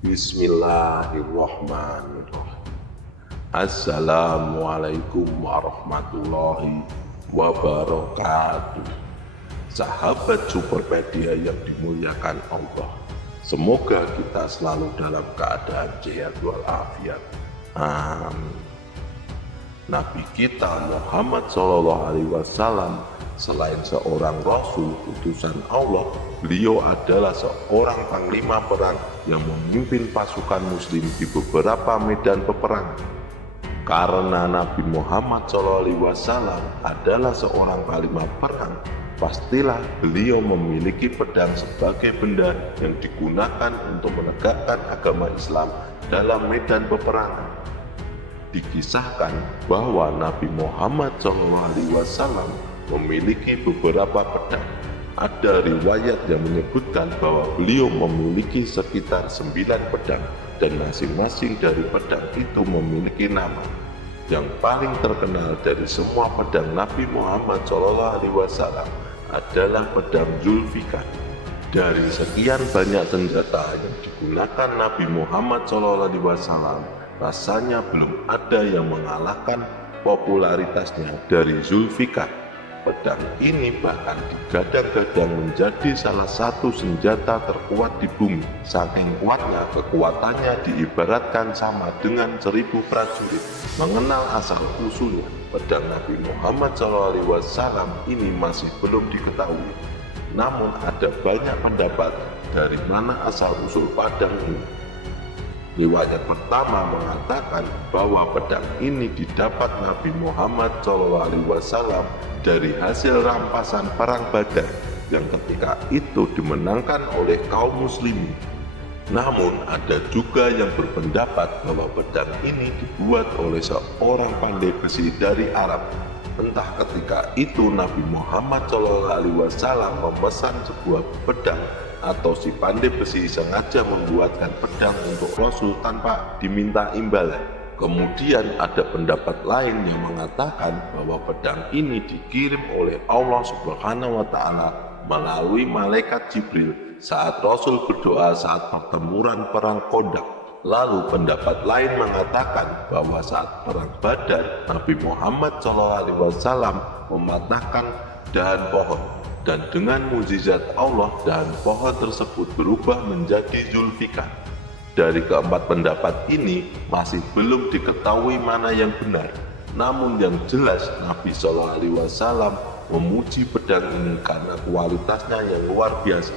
Bismillahirrahmanirrahim. Assalamualaikum warahmatullahi wabarakatuh. Sahabat Supermedia yang dimuliakan Allah, semoga kita selalu dalam keadaan sehat walafiat. Amin. Nabi kita Muhammad SAW selain seorang Rasul utusan Allah, beliau adalah seorang panglima perang yang memimpin pasukan muslim di beberapa medan peperangan. Karena Nabi Muhammad SAW adalah seorang panglima perang, pastilah beliau memiliki pedang sebagai benda yang digunakan untuk menegakkan agama Islam dalam medan peperangan. Dikisahkan bahwa Nabi Muhammad SAW memiliki beberapa pedang. Ada riwayat yang menyebutkan bahwa beliau memiliki sekitar 9 pedang dan masing-masing dari pedang itu memiliki nama. Yang paling terkenal dari semua pedang Nabi Muhammad SAW adalah pedang Zulfikar. Dari sekian banyak senjata yang digunakan Nabi Muhammad SAW, rasanya belum ada yang mengalahkan popularitasnya dari Zulfikar. Pedang ini bahkan digadang-gadang menjadi salah satu senjata terkuat di bumi. Saking kuatnya, kekuatannya diibaratkan sama dengan 1000 prajurit. Mengenal asal-usulnya, pedang Nabi Muhammad SAW ini masih belum diketahui. Namun ada banyak pendapat dari mana asal-usul pedang ini. Riwayat pertama mengatakan bahwa pedang ini didapat Nabi Muhammad SAW dari hasil rampasan perang Badar yang ketika itu dimenangkan oleh kaum muslimin. Namun ada juga yang berpendapat bahwa pedang ini dibuat oleh seorang pandai besi dari Arab. Entah ketika itu Nabi Muhammad SAW memesan sebuah pedang atau si pandai besi sengaja membuatkan pedang untuk Rasul tanpa diminta imbalan. Kemudian ada pendapat lain yang mengatakan bahwa pedang ini dikirim oleh Allah Subhanahu wa Ta'ala melalui malaikat Jibril saat Rasul berdoa saat pertempuran perang Khandaq. Lalu pendapat lain mengatakan bahwa saat perang Badar, Nabi Muhammad SAW mematahkan dahan pohon, dan dengan mukjizat Allah dahan pohon tersebut berubah menjadi Zulfikar. Dari keempat pendapat ini masih belum diketahui mana yang benar. Namun yang jelas Nabi SAW memuji pedang ini karena kualitasnya yang luar biasa.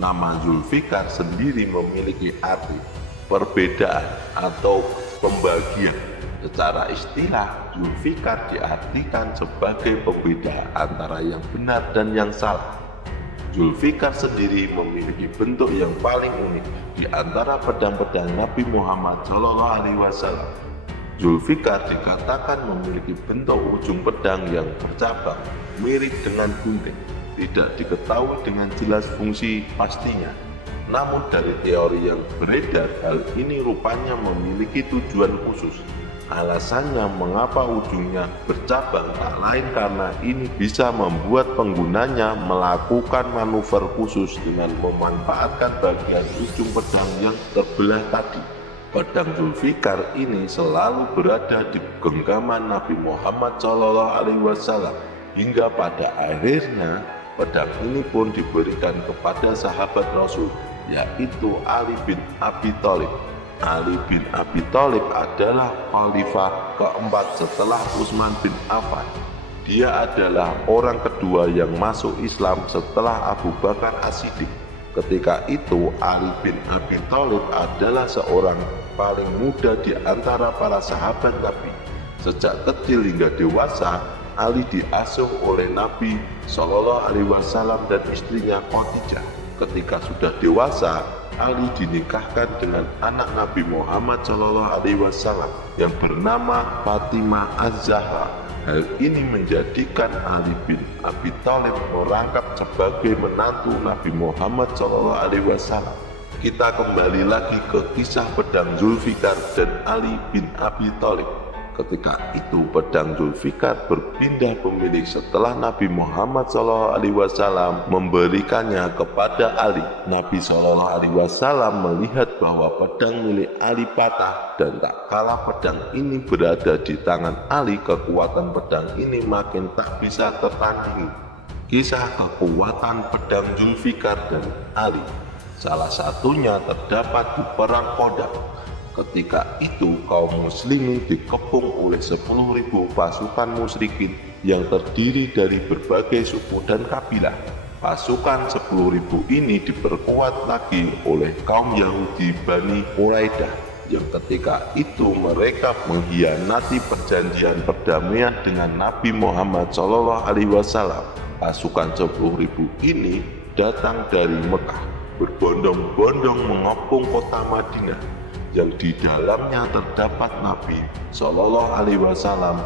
Nama Zulfikar sendiri memiliki arti perbedaan atau pembagian. Secara istilah, Zulfikar diartikan sebagai pembeda antara yang benar dan yang salah. Zulfikar sendiri memiliki bentuk yang paling unik di antara pedang-pedang Nabi Muhammad SAW. Zulfikar dikatakan memiliki bentuk ujung pedang yang bercabang, mirip dengan gunting. Tidak diketahui dengan jelas fungsi pastinya. Namun dari teori yang beredar, hal ini rupanya memiliki tujuan khusus. Alasannya mengapa ujungnya bercabang tak lain karena ini bisa membuat penggunanya melakukan manuver khusus dengan memanfaatkan bagian ujung pedang yang terbelah tadi. Pedang Zulfikar ini selalu berada di genggaman Nabi Muhammad SAW hingga pada akhirnya pedang ini pun diberikan kepada sahabat Rasul, yaitu Ali bin Abi Thalib. Ali bin Abi Thalib adalah khalifah keempat setelah Utsman bin Affan. Dia adalah orang kedua yang masuk Islam setelah Abu Bakar As-Siddiq. Ketika itu Ali bin Abi Thalib adalah seorang paling muda di antara para sahabat Nabi. Sejak kecil hingga dewasa, Ali diasuh oleh Nabi SAW dan istrinya Khadijah. Ketika sudah dewasa, Ali dinikahkan dengan anak Nabi Muhammad SAW yang bernama Fatimah Az-Zahra. Hal ini menjadikan Ali bin Abi Thalib merangkap sebagai menantu Nabi Muhammad SAW. Kita kembali lagi ke kisah pedang Zulfikar dan Ali bin Abi Thalib. Ketika itu pedang Zulfikar berpindah pemilik setelah Nabi Muhammad SAW memberikannya kepada Ali. Nabi SAW melihat bahwa pedang milik Ali patah, dan tak kala pedang ini berada di tangan Ali, kekuatan pedang ini makin tak bisa tertandingi. Kisah kekuatan pedang Zulfikar dan Ali salah satunya terdapat di perang Khodak. Ketika itu kaum muslimin dikepung oleh 10.000 pasukan musyrikin yang terdiri dari berbagai suku dan kabilah. Pasukan 10.000 ini diperkuat lagi oleh kaum Yahudi Bani Quraidah yang ketika itu mereka mengkhianati perjanjian perdamaian dengan Nabi Muhammad SAW. Pasukan 10.000 ini datang dari Mekah, berbondong-bondong mengepung kota Madinah yang di dalamnya terdapat Nabi SAW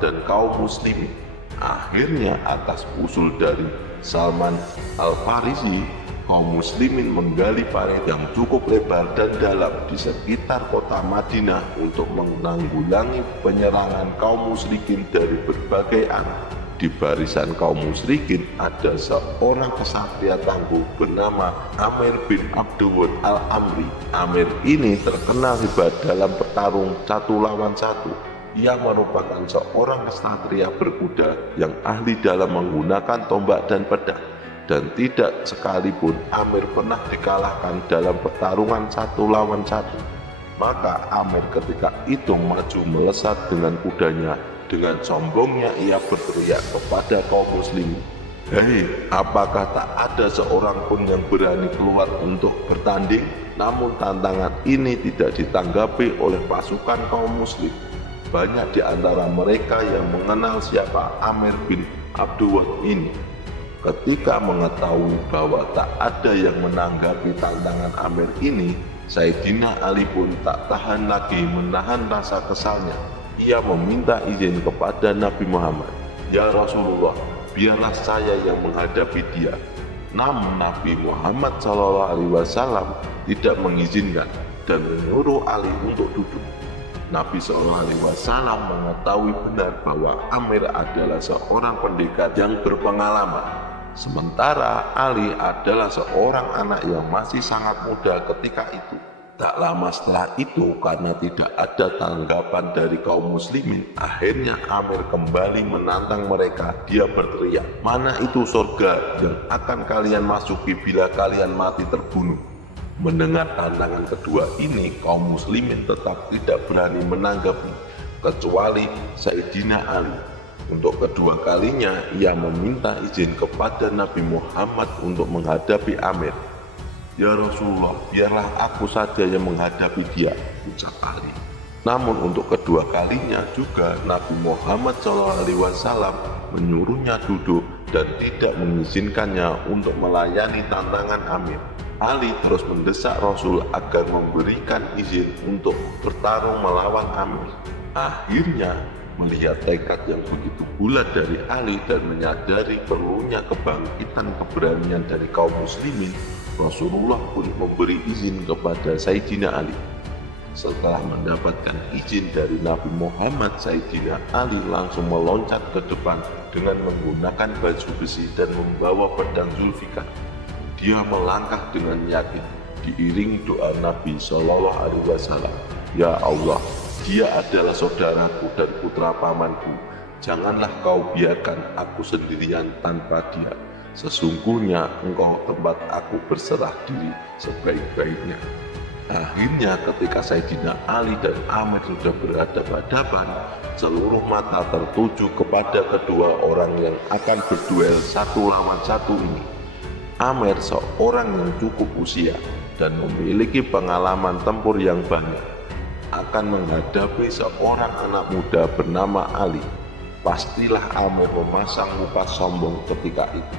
dan kaum muslimin. Akhirnya atas usul dari Salman Al-Farisi, kaum muslimin menggali parit yang cukup lebar dan dalam di sekitar kota Madinah untuk menanggulangi penyerangan kaum musyrikin dari berbagai arah. Di barisan kaum musyrikin ada seorang kesatria tangguh bernama Amir bin Abdul Al-Amri. Amir ini terkenal hebat dalam bertarung 1 lawan 1. Ia merupakan seorang kesatria berkuda yang ahli dalam menggunakan tombak dan pedang, dan tidak sekalipun Amir pernah dikalahkan dalam pertarungan 1 lawan 1. Maka Amir ketika itu maju melesat dengan kudanya. Dengan sombongnya ia berteriak kepada kaum muslimin, "Hei, apakah tak ada seorang pun yang berani keluar untuk bertanding?" Namun tantangan ini tidak ditanggapi oleh pasukan kaum muslim. Banyak di antara mereka yang mengenal siapa Amir bin Abdul ini. Ketika mengetahui bahwa tak ada yang menanggapi tantangan Amir ini, Sayyidina Ali pun tak tahan lagi menahan rasa kesalnya. Ia meminta izin kepada Nabi Muhammad, "Ya Rasulullah, biarlah saya yang menghadapi dia." Namun Nabi Muhammad SAW tidak mengizinkan dan menyuruh Ali untuk duduk. Nabi SAW mengetahui benar bahwa Amir adalah seorang pendekar yang berpengalaman, sementara Ali adalah seorang anak yang masih sangat muda ketika itu. Tak lama setelah itu, karena tidak ada tanggapan dari kaum muslimin, akhirnya Amir kembali menantang mereka. Dia berteriak, "Mana itu surga yang akan kalian masuki bila kalian mati terbunuh?" Mendengar tantangan kedua ini, kaum muslimin tetap tidak berani menanggapi, kecuali Sayyidina Ali. Untuk kedua kalinya, ia meminta izin kepada Nabi Muhammad untuk menghadapi Amir. "Ya Rasulullah, biarlah aku saja yang menghadapi dia," ucap Ali. Namun untuk kedua kalinya juga Nabi Muhammad SAW menyuruhnya duduk dan tidak mengizinkannya untuk melayani tantangan Amir. Ali terus mendesak Rasul agar memberikan izin untuk bertarung melawan Amir. Akhirnya melihat tekad yang begitu bulat dari Ali dan menyadari perlunya kebangkitan keberanian dari kaum muslimin, Rasulullah pun memberi izin kepada Sayyidina Ali. Setelah mendapatkan izin dari Nabi Muhammad, Sayyidina Ali langsung meloncat ke depan dengan menggunakan baju besi dan membawa pedang Zulfikar. Dia melangkah dengan yakin, diiringi doa Nabi SAW, "Ya Allah, dia adalah saudaraku dan putra pamanku. Janganlah kau biarkan aku sendirian tanpa dia. Sesungguhnya engkau tempat aku berserah diri sebaik-baiknya." Akhirnya ketika Sayyidina Ali dan Amir sudah berhadapan-hadapan, seluruh mata tertuju kepada kedua orang yang akan berduel 1 lawan 1 ini. Amir seorang yang cukup usia dan memiliki pengalaman tempur yang banyak, akan menghadapi seorang anak muda bernama Ali. Pastilah Amir memasang muka sombong ketika itu.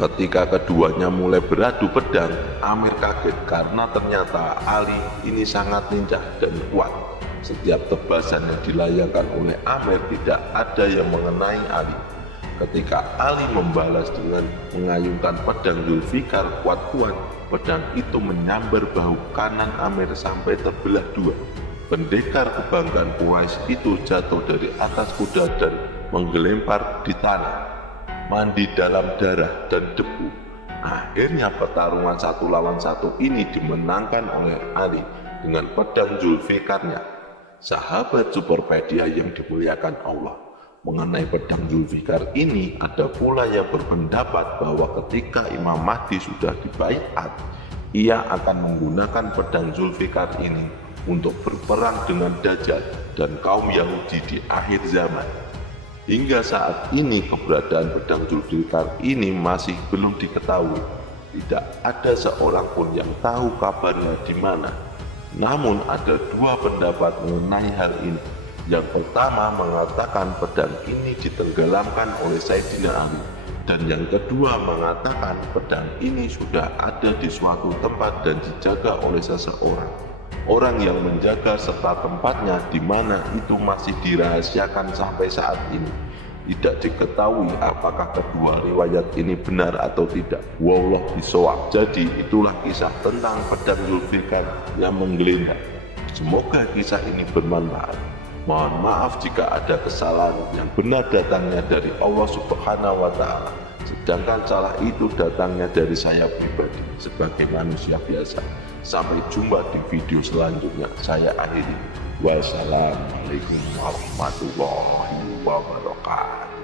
Ketika keduanya mulai beradu pedang, Amir kaget karena ternyata Ali ini sangat lincah dan kuat. Setiap tebasan yang dilayangkan oleh Amir tidak ada yang mengenai Ali. Ketika Ali membalas dengan mengayunkan pedang Zulfikar kuat-kuat, pedang itu menyambar bahu kanan Amir sampai terbelah dua. Pendekar kebanggaan Quraisy itu jatuh dari atas kuda dan menggelempar di tanah, mandi dalam darah dan debu. Akhirnya pertarungan 1 lawan 1 ini dimenangkan oleh Ali dengan pedang Zulfikarnya. Sahabat Superpedia yang dimuliakan Allah, mengenai pedang Zulfikar ini ada pula yang berpendapat bahwa ketika Imam Mahdi sudah dibaiat, ia akan menggunakan pedang Zulfikar ini untuk berperang dengan Dajjal dan kaum Yahudi di akhir zaman. Hingga saat ini keberadaan pedang Zulfikar ini masih belum diketahui. Tidak ada seorang pun yang tahu kabarnya di mana. Namun ada 2 pendapat mengenai hal ini. Yang pertama mengatakan pedang ini ditenggelamkan oleh Sayyidina Ali, dan yang kedua mengatakan pedang ini sudah ada di suatu tempat dan dijaga oleh seseorang. Orang yang menjaga serta tempatnya di mana itu masih dirahasiakan sampai saat ini. Tidak diketahui apakah kedua riwayat ini benar atau tidak. Wallahu bishawab. Jadi itulah kisah tentang pedang Zulfikar yang menggeledah. Semoga kisah ini bermanfaat. Mohon maaf jika ada kesalahan, yang benar datangnya dari Allah Subhanahu wa Ta'ala, sedangkan salah itu datangnya dari saya pribadi sebagai manusia biasa. Sampai jumpa di video selanjutnya. Saya akhiri. Wassalamualaikum warahmatullahi wabarakatuh.